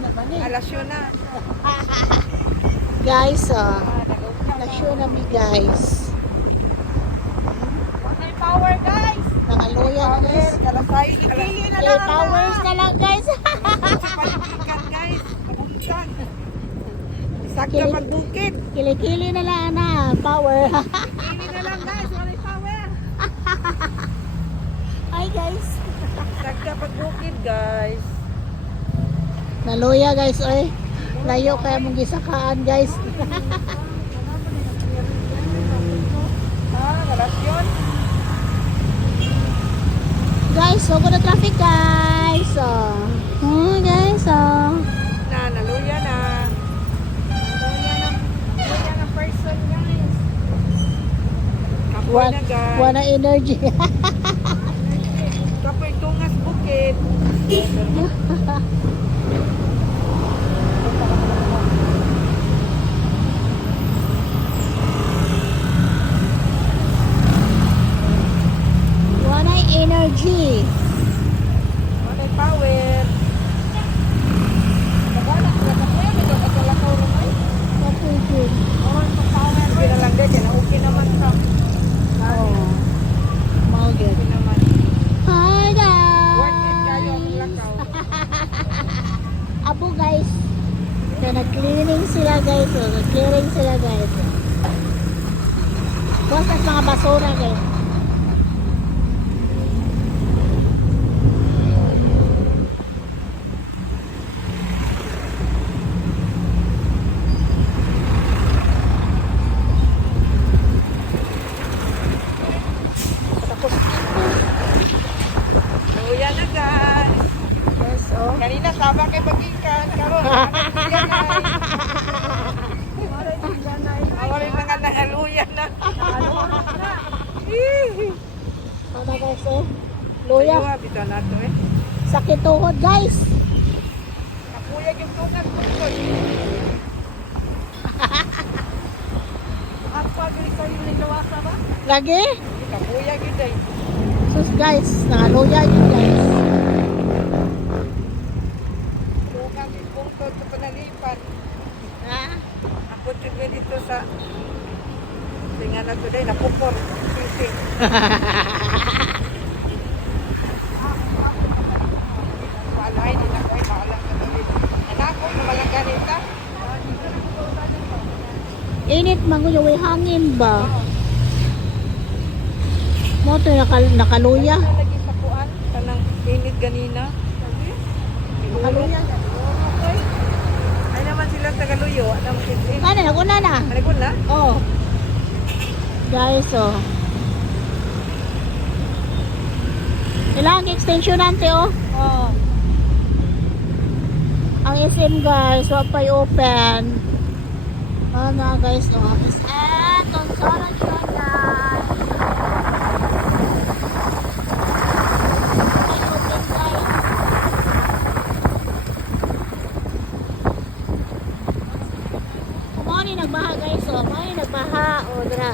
Alasyon na. Guys, alasyon na mi guys. May power guys. Nangaluya na guys. Kalasay. Kili na May lang. powers na lang guys. Palikikan guys. Kabunsan. Sakta magbukit. Kili-kili na lang na power. Kili na lang guys. Wala power. Hi guys. Sakta pagbukit guys. Naluya guys, oy. Layo kaya mong gisakaan guys. Kalasyon. Guys, so good na traffic guys. Guys, Naluya na. Naluya ng person guys. Kapoy na guys. Wala energy. Kapoy tungas bukit. Wala energy. Wala power. Kabala, kapoy. Ito katalakaw rin ay. Okay, good. Sige na lang din. Okay naman sa. Mau good. Okay naman. Hi Worth it kayo ang guys. lakaw. Abo guys. Kaya nag-cleaning sila guys. Nag-clearing sila guys. Bukas at mga basura guys. Tapos Luya na guys. yes, oh. Kanina sama kay Bagikan. Karon. Awarin na nga nangaluya na. Ano guys, oh. Luya. Luya, bitaw na to eh. Sakit tuhod guys. Kapuya yung tunag bukod. Ako agri kayo nilawasa ba? Lagi? Kapuya yun eh. Sus guys, nakaluya yun guys. Tunag yung bukod sa panalipan. Ha? Ako tigwe dito sa tingnan na today, napupor. Sising. Walay, di na ko ay maalang ka dali. Anak ko, kumalang ganita. Init manguyaw hangin ba? Mo to nakaluya. Lagi sa kuan, kanang init ganina. Nakaluya. Okay. Ay naman sila tagaluyo. Anong kitin? Ano, naguna na. Malikon na? Oh. Guys, oh. Ilang extension nante, oh. Oo. Ang SM guys, wapay open. Ano guys, oh. SM, Consolo yun guys. Wapay open guys. Kumani nagbaha guys, oh. Kumani nagbaha, oh, dra.